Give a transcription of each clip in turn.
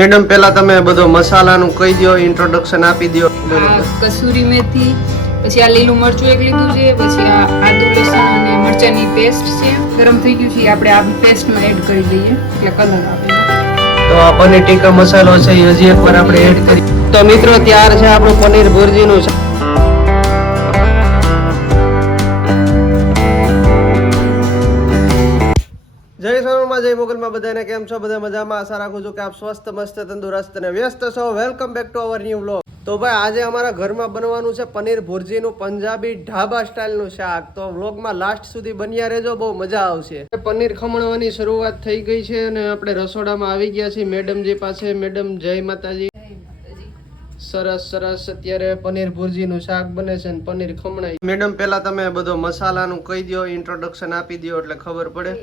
Madam પેલા તમે બધો મસાલાનું કહી દો ઇન્ટ્રોડક્શન આપી દો કસૂરી મેથી પછી આ લીલું મરચું એક લીધું છે પછી આ આદુ લસણ અને મરચાંની પેસ્ટ છે. ગરમ થઈ ગયું છે આપણે આ પેસ્ટમાં એડ કરી દઈએ એટલે કલર આવે. તો આ પનીર ટીકા મસાલો છે એ હજી એકવાર આપણે એડ કરી. તો મિત્રો ત્યાર છે આપણું પનીર ભુરજીનું શાક. સોનલમાં જય મોગલમાં બધાને કેમ છો? બધા મજામાં? આશા રાખું છું કે આપ સ્વસ્થ મસ્ત તંદુરસ્ત અને વ્યસ્ત છો. Welcome back to our new vlog તો ભાઈ આજે અમારા ઘરમાં બનવાનું છે પનીર ભુરજીનું પંજાબી ઢાબા સ્ટાઇલનું શાક. તો વ્લોગમાં લાસ્ટ સુધી બન્યા રહેજો બહુ મજા આવશે. પનીર ખમણવાની શરૂઆત થઈ ગઈ છે અને આપણે રસોડામાં આવી ગયા છીએ. મેડમજી પાસે મેડમ જય માતાજી. સરસ સરસ. અત્યારે પનીર ભુરજીનું શાક બને છે અને પનીર ખમણાઈ મેડમ પેલા તમે બધો મસાલાનું કહી દો ઇન્ટ્રોડક્શન આપી દો એટલે ખબર પડે.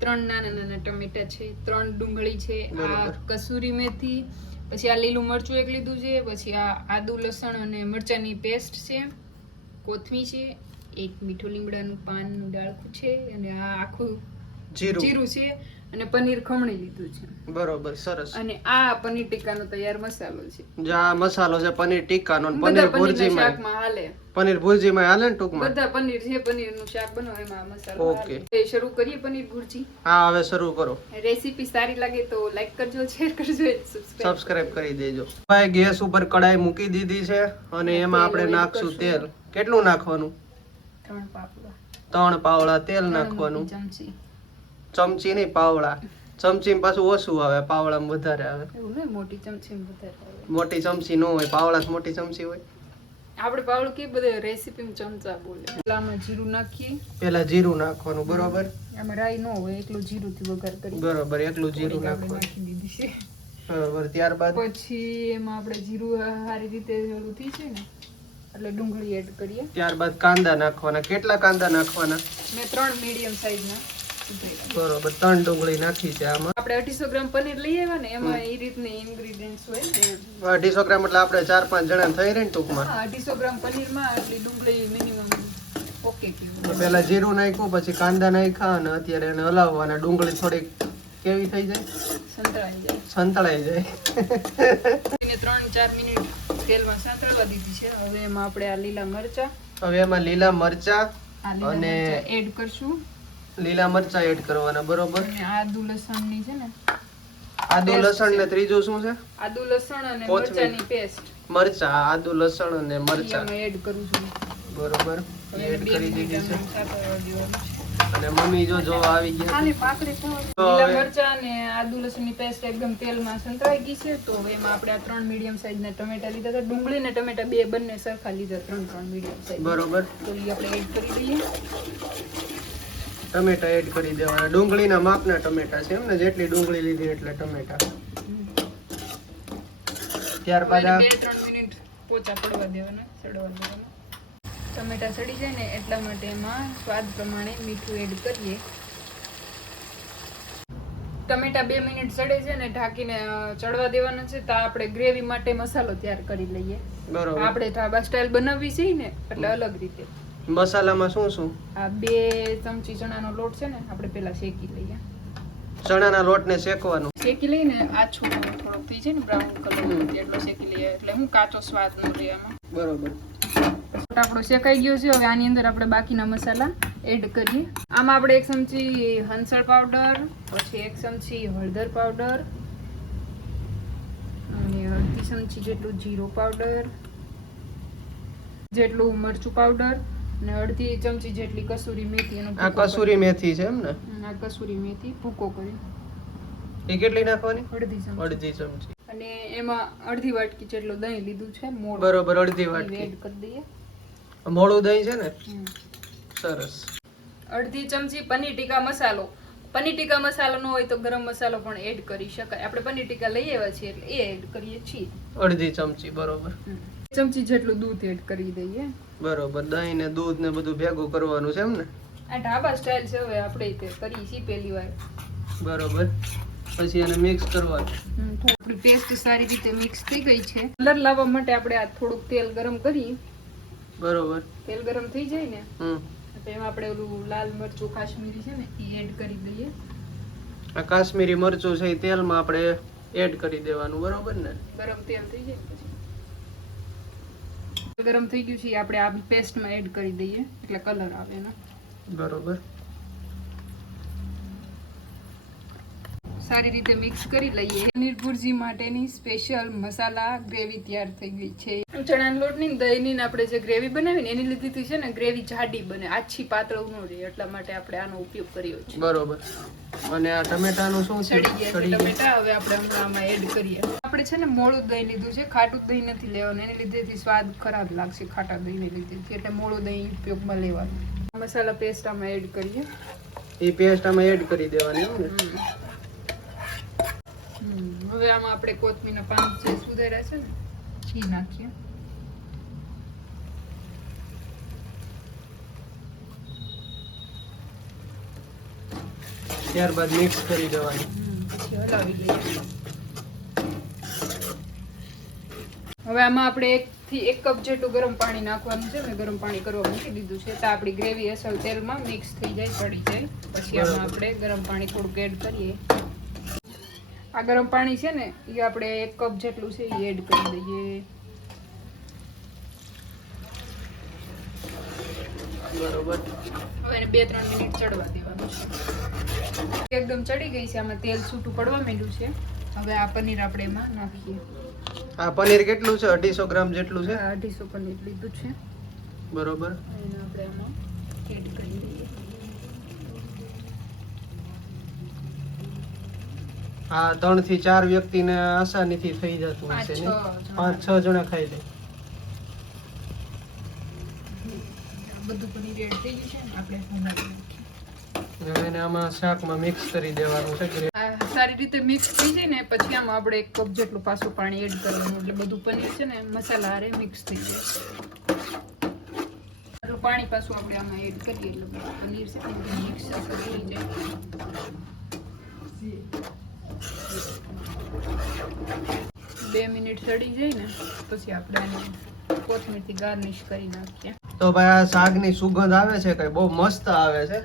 ત્રણ નાના નાના ટમેટા છે ત્રણ ડુંગળી છે આ કસુરી મેથી પછી આ લીલું મરચું એક લીધું છે પછી આ આદુ લસણ અને મરચાંની પેસ્ટ છે કોથમી છે એક મીઠું લીમડાનું પાનનું ડાળખું છે અને આ આખું જીરું છે. અને પનીર ખમણી લીધું છે. બરોબર સરસ. અને આ પનીર ટીકાનો તૈયાર મસાલો છે. જે આ મસાલો છે પનીર ટીકાનો અને પનીર ભુરજીમાં. હાલે. પનીર ભુરજીમાં હાલે ને ટૂંકમાં? બધા પનીર છે પનીરનું શાક બનાવો એમાં આ મસાલો ઓકે. એ શરૂ કરીએ પનીર ભુરજી? હા હવે શરૂ કરો. રેસીપી સારી લાગે તો લાઈક કરજો શેર કરજો સબસ્ક્રાઇબ કરી દેજો. ભાઈ ગેસ ઉપર કડાઈ મૂકી દીધી છે અને એમાં આપણે નાખશું તેલ. કેટલું નાખવાનું? ત્રણ પાવડા ત્રણ પાવડા તેલ નાખવાનું. ચમચી. ચમચી નહીં પાવડા. ચમચી પાછું ઓછું આવે પાવડામાં વધારે આવે. મોટી ચમચી વધારે મોટી ચમચી ન હોય પાવડા જ મોટી ચમચી હોય. આપણે પાવડું કે બધે રેસીપી ચમચા બોલે? પેલામાં જીરું નાખીએ. પેલા જીરું નાખવાનું બરોબર? આમાં રાઈ ન હોય એટલું જીરું થી વઘાર કરી બરોબર એટલું જીરું નાખવાનું. નાખી દીધી છે. બરોબર ત્યારબાદ? પછી એમાં આપણે જીરું સારી રીતે ઓલું થઈ છે ને એટલે ડુંગળી એડ કરીએ. ત્યારબાદ કાંદા નાખવાના. કેટલા કાંદા નાખવાના? મેં ત્રણ મીડિયમ સાઈઝના. બરોબર ત્રણ ડુંગળી નાખી છે આમાં. આપણે અઢીસો ગ્રામ પનીર લઈ આવ્યા ને એમાં એ રીતની ઇન્ગ્રીડિયન્ટ્સ હોય અઢીસો ગ્રામ એટલે આપણે ચાર પાંચ જણા થઈ રહી ને ટૂંકમાં. અઢીસો ગ્રામ પનીરમાં આટલી ડુંગળી મિનિમમ ઓકે પેલા જીરું નાખ્યું પછી કાંદા નાખ્યા અને અત્યારે એને હલાવવાના ડુંગળી થોડીક કેવી થઈ જાય? સંતળાઈ જાય. સંતળાઈ જાય. ત્રણ ચાર મિનિટ તેલમાં સંતળવા દીધી છે. હવે એમાં આપણે આ લીલા મરચા. હવે એમાં લીલા મરચા અને- એડ કરશું. લીલા મરચા એડ કરવાના બરોબર? આદુ આદુ લસણની છે ને? આદુ લસણ ને ત્રીજું શું છે? આદુ લસણ અને. મરચાની પેસ્ટ મરચા આદુ લસણ અને મરચા. એડ કરું છું. બરોબર? એડ કરી દીધી છે. અને મમ્મી જો જોવા આવી ગયા. ખાલી પાકડી તો લીલા મરચા અને આદુ લસણની પેસ્ટ એકદમ તેલમાં સંતરાઈ ગઈ છે તો એમાં આપણે આ ત્રણ મીડિયમ સાઈઝના ટમેટા લીધા હતા. ડુંગળી ને ટમેટા બે બંને સરખા લીધા ત્રણ ત્રણ મીડિયમ સાઈઝ બરોબર. તો એ આપણે એડ કરી દઈએ. ટમેટા એડ કરી દેવાના. ડુંગળીના માપના ટમેટા છે એમ ને જેટલી ડુંગળી લીધી એટલે ટમેટા. ત્યારબાદ બે ત્રણ મિનિટ પોચા પડવા દેવાના સડવા દેવાના. ટમેટા સડી જાય ને એટલા માટે એમાં સ્વાદ પ્રમાણે મીઠું એડ કરીએ. ટમેટા બે મિનિટ સડે છે ને ઢાંકીને ચડવા દેવાના છે. તો આપણે ગ્રેવી માટે મસાલો તૈયાર કરી લઈએ. બરોબર. આપણે ઢાબા સ્ટાઇલ બનાવવી છે ને એટલે અલગ રીતે. મસાલામાં શું શું? આ બે ચમચી ચણાનો લોટ છે ને આપણે પેલા શેકી લઈએ. ચણાના લોટને શેકવાનું? શેકી લઈને આછો થોડો થઈ જાય ને બ્રાઉન કલર એટલો શેકી લઈએ એટલે હું કાચો સ્વાદ નો રહે એમાં બરોબર. લોટ આપણો શેકાઈ ગયો છે હવે આની અંદર આપણે બાકીના મસાલા એડ કરીએ. આમાં આપણે એક ચમચી હંસળ પાવડર પછી એક ચમચી હળદર પાવડર અને અડધી ચમચી જેટલું જીરું પાવડર જેટલું મરચું પાવડર અને અડધી ચમચી જેટલી કસૂરી મેથી એનો આ કસૂરી મેથી છે એમ ને? આ કસૂરી મેથી ભૂકો કરી. એ કેટલી નાખવાની? અડધી ચમચી. અડધી ચમચી. અને એમાં અડધી વાટકી જેટલું દહીં લીધું છે મોળ. બરોબર અડધી વાટકી. એડ કરી દઈએ. મોળું દહીં છે ને? સરસ. અડધી ચમચી પનીર ટીકા મસાલો. પનીર ટીકા મસાલો ન હોય તો ગરમ મસાલો પણ એડ કરી શકાય. આપણે પનીર ટીકા લઈ આવ્યા છીએ એટલે એ એડ કરીએ છીએ. અડધી ચમચી બરોબર. ચમચી જેટલું દૂધ એડ કરી દઈએ. બરોબર દહીં ને દૂધ ને બધું ભેગું કરવાનું છે એમ ને? આ ઢાબા સ્ટાઇલ છે હવે આપણે તે કરીએ છીએ પહેલી વાર. બરોબર. પછી એને મિક્સ કરવાનું. આપણી પેસ્ટ સારી રીતે મિક્સ થઈ ગઈ છે. કલર લાવવા માટે આપણે આ થોડુંક તેલ ગરમ કરી બરોબર. તેલ ગરમ થઈ જાય ને? હમ. તો એમાં આપણે ઓલું લાલ મરચું કાશ્મીરી છે ને એ એડ કરી દઈએ. આ કાશ્મીરી મરચું છે એ તેલમાં આપણે એડ કરી દેવાનું બરોબર ને? ગરમ તેલ થઈ જાય પછી? ગરમ થઈ ગયું છે આપણે આ પેસ્ટમાં એડ કરી દઈએ એટલે કલર આવે એનો. બરોબર. સારી રીતે મિક્સ કરી લઈએ. પનીર ભુરજી માટેની સ્પેશિયલ મસાલા ગ્રેવી તૈયાર થઈ ગઈ છે. ચણાના લોટની ને દહીંની આપણે જે ગ્રેવી બનાવી ને એની લીધી છે ને ગ્રેવી જાડી બને. આછી પાતળ ન રહે એટલા માટે આપણે આનો ઉપયોગ કર્યો છે. બરોબર. અને આ ટમેટાનું શું છે ટમેટા. હવે આપણે હમણાં આમાં એડ કરીએ. આપણે છે ને મોળું દહીં લીધું છે. ખાટું દહીં નથી લેવાનું. એની લીધેથી સ્વાદ ખરાબ લાગશે ખાટા દહીંને લીધેથી. એટલે મોળું દહીં ઉપયોગમાં લેવાનું. મસાલા પેસ્ટ આમાં એડ કરીએ. એ પેસ્ટ આમાં એડ કરી દેવાની એમ ને. હવે આમાં આપણે કોથમીરના પાન જે સુધાર્યા છે ને એ નાખીએ. ત્યારબાદ મિક્સ કરી દેવાની. હલાવી હવે આમાં આપણે એક થી એક કપ જેટલું ગરમ પાણી નાખવાનું છે મેં ગરમ પાણી કરવા મૂકી દીધું છે તો આપણી ગ્રેવી અસલ તેલમાં મિક્સ થઈ જાય ચડી જાય. પછી આમાં આપણે ગરમ પાણી થોડુંક એડ કરીએ. આ ગરમ પાણી છે ને એ આપણે એક કપ જેટલું છે એ એડ કરી દઈએ. બરોબર. હવે એને બે ત્રણ મિનિટ ચડવા દેવાનું છે. એકદમ ચડી ગઈ છે આમાં તેલ છૂટું પડવા માંડ્યું છે. હવે આ પનીર આપણે એમાં નાખીએ. આ પનીર કેટલું છે? અઢીસો ગ્રામ જેટલું છે? અઢીસો પનીર લીધું છે. બરોબર. એને આપણે એમાં એડ કરી આ ત્રણથી ચાર વ્યક્તિને આસાનીથી થઈ જતું હશે ને? જણા. પાંચ છ જણા ખાઈ લે. બધું આમાં શાકમાં મિક્સ કરી દેવાનું છે સારી રીતે મિક્સ થઈ જાય ને પછી આમાં આપણે એક કપ જેટલું પાછું પાણી એડ કરવાનું એટલે બધું પનીર છે ને મસાલા હારે મિક્સ થઈ જાય. પાણી પાછું આપણે આમાં એડ કરીએ એટલે પનીર મિક્સ જાય બે મિનિટ સડી જાય ને પછી આપણે કોથમીરથી ગાર્નિશ કરી નાખીએ. તો ભાઈ આ શાકની સુગંધ આવે છે કઈ? બહુ મસ્ત આવે છે.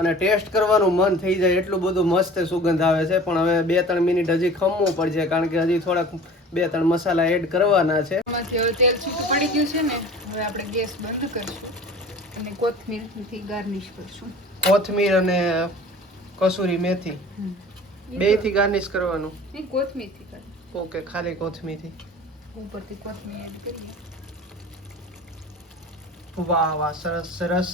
અને ટેસ્ટ કરવાનું મન થઈ જાય એટલું બધું મસ્ત સુગંધ આવે છે. પણ હવે બે ત્રણ મિનિટ હજી ખમવું પડશે કારણ કે હજી થોડાક બે ત્રણ મસાલા એડ કરવાના છે. હવે તેલ છૂટું પડી ગયું છે ને હવે આપણે ગેસ બંધ કરીશું અને કોથમીરથી ગાર્નિશ કરીશું. કોથમીર અને કસૂરી મેથી. બેથી ગાર્નિશ કરવાનું. નહીં કોથમીરથી કરી. ઓકે ખાલી કોથમીરથી. ઉપરથી કોથમીર એડ કરીએ. વાહ વાહ સરસ સરસ.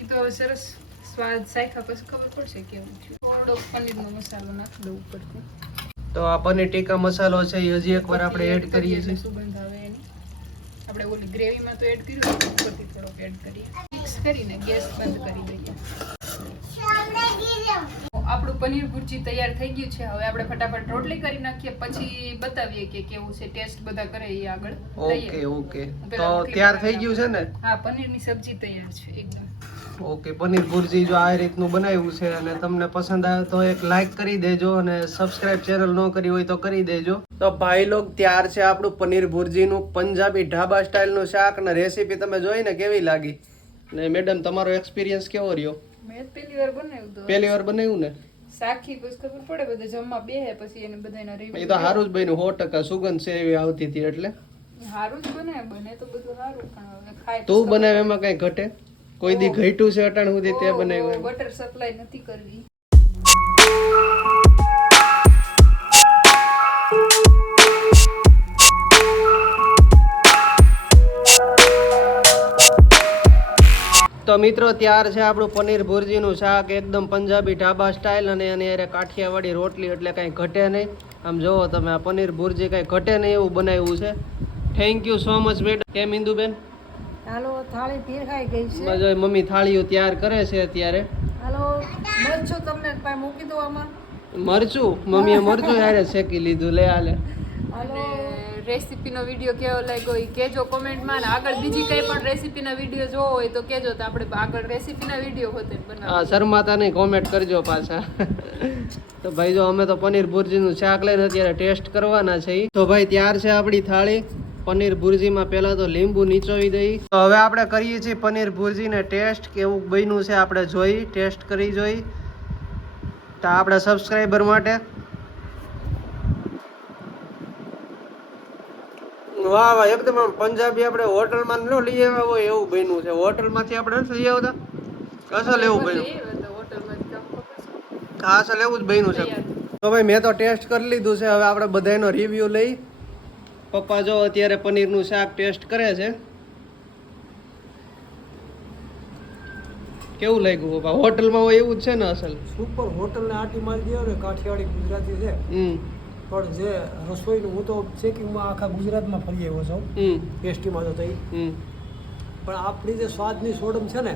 એ તો હવે સરસ સ્વાદ સાખ્યા પછી ખબર પડશે કેવું છે. થોડો પનીરનો મસાલો નાખી દઉં ઉપરથી. તો આ પનીર ટીકા મસાલો છે એ હજી એકવાર આપણે એડ કરીએ છીએ. સુગંધ આવે એની. આપણે ઓલી ગ્રેવીમાં તો એડ કર્યું ઉપરથી થોડોક એડ કરીએ. મિક્સ કરીને ગેસ બંધ કરી દઈએ. આપણું પનીર ભુર્જી તૈયાર થઈ ગયું છે. હવે આપણે ફટાફટ રોટલી કરી નાખીએ પછી બતાવીએ કે કેવું છે ટેસ્ટ બધા કરે એ આગળ ઓકે ઓકે. તો તૈયાર થઈ ગયું છે ને? હા પનીરની સબ્જી તૈયાર છે એકદમ. ઓકે પનીર ભુર્જી જો આ રીતનું બનાવ્યું છે અને તમને પસંદ આવે તો એક લાઈક કરી દેજો અને સબસ્ક્રાઇબ ચેનલ ન કરી હોય તો કરી દેજો. તો ભાઈ લોક તૈયાર છે આપણું પનીર ભુરજીનું પંજાબી ઢાબા સ્ટાઇલનું શાક ને રેસીપી તમે જોઈને કેવી લાગી? ને મેડમ તમારો એક્સપિરિયન્સ કેવો રહ્યો? મેં પહેલી વાર બનાવ્યું તો. પહેલી વાર બનાવ્યું ને? સાખી પછી ખબર પડે બધા જમવા બેહે પછી એને બધાના એ રિવ્યુ તો સારું જ બન્યું સો ટકા સુગંધ છે એવી આવતી હતી એટલે. સારું જ બને બને તો બધું સારું પણ ખાય તું બનાવે એમાં કઈ ઘટે? કોઈ દી ઘટ્યું છે અટાણ સુધી તે બનાવ્યું? બટર સપ્લાય નથી કરવી. મિત્રો ત્યાર છે આપણું પનીર ભુરજીનું શાક એકદમ પંજાબી ઢાબા સ્ટાઇલ અને એની અરે કાઠિયાવાડી રોટલી એટલે કાંઈ ઘટે નહીં. આમ જુઓ તમે આ પનીર ભુરજી કાંઈ ઘટે નહીં એવું બનાવ્યું છે. Thank you so much madam કેમ ઇન્દુબેન? હાલો થાળી પીરખાઈ ગઈ છે. મમ્મી થાળીઓ તૈયાર કરે છે અત્યારે. હાલો મરચું તમને પાસે મૂકી દો આમાં. મરચું? મમ્મીએ મરચું યારે શેકી લીધું લે હાલે. હાલો. રેસીપીનો વીડિયો કેવો લાગ્યો એ કહેજો કોમેન્ટમાં. અને આગળ બીજી કંઈ પણ રેસીપીના વીડિયો જોવો હોય તો કહેજો તો આપણે આગળ રેસીપીના વીડિયો હોતે બનાવો શર્માતા નહીં કોમેન્ટ કરજો પાછા. તો ભાઈ જો અમે તો પનીર ભુરજીનું શાક લઈને અત્યારે ટેસ્ટ કરવાના છે તો ભાઈ ત્યાર છે આપણી થાળી. પનીર ભુરજીમાં પહેલા તો લીંબુ નીચોવી દઈ. તો હવે આપણે કરીએ છીએ પનીર ભુરજીને ટેસ્ટ, કેવું બન્યું છે આપણે જોઈ, ટેસ્ટ કરી જોઈ. તો આપણા સબસ્ક્રાઈબર માટે વાહ વાહ એકદમ આમ પંજાબી આપણે હોટલમાં ન લઈ આવ્યા હોય એવું બન્યું છે. હોટલમાંથી આપણે નથી લઈ આવતા? અસલ એવું બન્યું? હા અસલ એવું જ બન્યું છે. તો ભાઈ મેં તો ટેસ્ટ કરી લીધું છે. હવે આપણે બધાનો રિવ્યૂ લઈ. પપ્પા જો અત્યારે પનીરનું શાક ટેસ્ટ કરે છે. કેવું લાગ્યું પપ્પા? હોટલમાં હોય એવું જ છે ને અસલ? સુપર હોટલને આટી મારી દે ને કાઠિયાવાડી ગુજરાતી છે. હમ. પણ જે રસોઈનું હું તો ચેકિંગમાં આખા ગુજરાતમાં ફરી આવ્યો છું. એસટીમાં તો થઈ પણ આપણી જે સ્વાદની સોડમ છે ને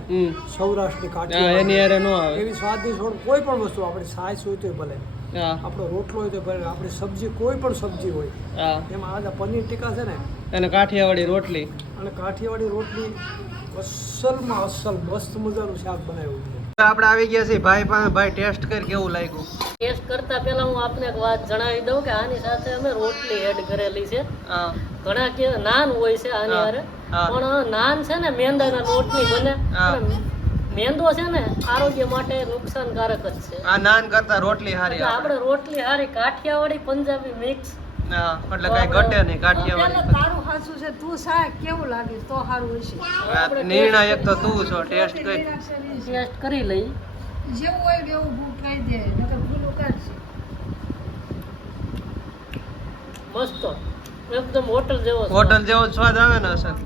સૌરાષ્ટ્રની કાઠિયાવાડી એવી સ્વાદની સોડ કોઈ પણ વસ્તુ આપણે છાશ હોય તો ભલે આપણો રોટલો હોય તો ભલે આપણી સબ્જી કોઈ પણ સબ્જી હોય એમાં આજે પનીર ટીકા છે ને અને કાઠિયાવાડી રોટલી. અને કાઠિયાવાડી રોટલી અસલમાં અસલ મસ્ત મજાનું શાક બનાવ્યું છે. આપણે આવી ગયા છીએ ભાઈ પાસે ભાઈ ટેસ્ટ કરી કેવું લાગ્યું? ટેસ્ટ કરતા પહેલા હું આપને એક વાત જણાવી દઉં કે આની સાથે અમે રોટલી એડ કરેલી છે. ઘણા કે નાન હોય છે આની હારે. પણ નાન છે ને મેંદાના લોટની બને. મેંદો છે ને આરોગ્ય માટે નુકસાનકારક જ છે. આ નાન કરતા રોટલી હારી આપણે. રોટલી હારી કાઠિયાવાડી પંજાબી મિક્સ એટલે કઈ ઘટે નહીં કાઠિયાવાડી. તારું સાચું છે તું સા કેવું લાગે? તો સારું હશે. નિર્ણાયક તો તું છો ટેસ્ટ કરી ટેસ્ટ કરી લઈ. જેવું હોય એવું ભૂખ ખાઈ દે નકર કાઢશે મસ્ત. એકદમ હોટલ જેવો સ્વાદ. હોટલ જેવો સ્વાદ આવે ને સર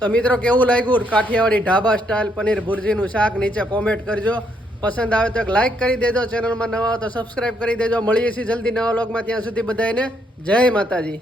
તો મિત્રો કેવું લાગ્યું? કાઠિયાવાડી ઢાબા સ્ટાઇલ પનીર ભુરજીનું શાક નીચે કોમેન્ટ કરજો. પસંદ આવે તો એક લાઇક કરી દેજો. ચેનલમાં નવા તો સબસ્ક્રાઇબ કરી દેજો. મળીએ છીએ જલ્દી નવા વ્લોગમાં ત્યાં સુધી બધાને જય માતાજી.